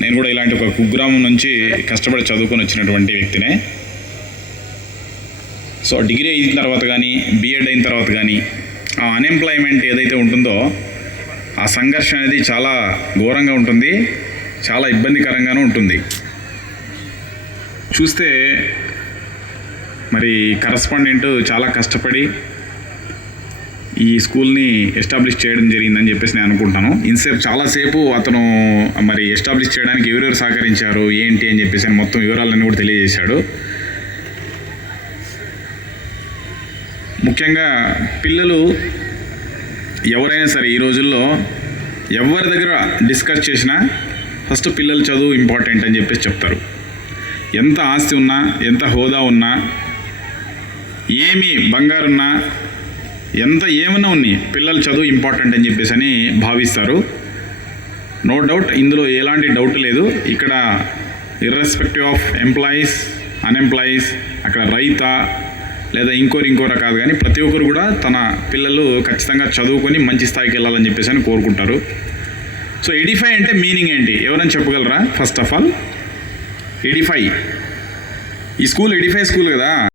నేను కూడా ఇలాంటి ఒక కుగ్రామం నుంచి కష్టపడి చదువుకొని వచ్చినటువంటి వ్యక్తినే. సో డిగ్రీ అయిన తర్వాత కానీ బీఎడ్ అయిన తర్వాత కానీ ఆ అన్ఎంప్లాయ్మెంట్ ఏదైతే ఉంటుందో ఆ సంఘర్షణ అనేది చాలా ఘోరంగా ఉంటుంది, చాలా ఇబ్బందికరంగానూ ఉంటుంది. చూస్తే మరి కరస్పాండెంట్ చాలా కష్టపడి ఈ స్కూల్ని ఎస్టాబ్లిష్ చేయడం జరిగిందని చెప్పేసి నేను అనుకుంటాను. చాలాసేపు అతను మరి ఎస్టాబ్లిష్ చేయడానికి ఎవరెవరు సహకరించారు ఏంటి అని చెప్పేసి మొత్తం వివరాలన్నీ కూడా తెలియజేశాడు. ముఖ్యంగా పిల్లలు ఎవరైనా సరే ఈ రోజుల్లో ఎవరి దగ్గర డిస్కస్ చేసినా ఫస్ట్ పిల్లల చదువు ఇంపార్టెంట్ అని చెప్పేసి చెప్తారు. ఎంత ఆస్తి ఉన్నా, ఎంత హోదా ఉన్నా, ఏమి బంగారున్నా, ఎంత ఏమన్నా ఉన్నాయి, పిల్లల చదువు ఇంపార్టెంట్ అని చెప్పేసి అని భావిస్తారు. నో డౌట్, ఇందులో ఎలాంటి డౌట్ లేదు. ఇక్కడ ఇర్రెస్పెక్టివ్ ఆఫ్ ఎంప్లాయీస్, అన్ఎంప్లాయీస్, అక్కడ రైత లేదా ఇంకోరు కాదు, కానీ ప్రతి ఒక్కరు కూడా తన పిల్లలు ఖచ్చితంగా చదువుకొని మంచి స్థాయికి వెళ్ళాలని చెప్పేసి అని కోరుకుంటారు. సో ఎడిఫై అంటే మీనింగ్ ఏంటి ఎవరైనా చెప్పగలరా? ఫస్ట్ ఆఫ్ ఆల్ ఎడిఫై, ఈ స్కూల్ ఎడిఫై స్కూల్ కదా.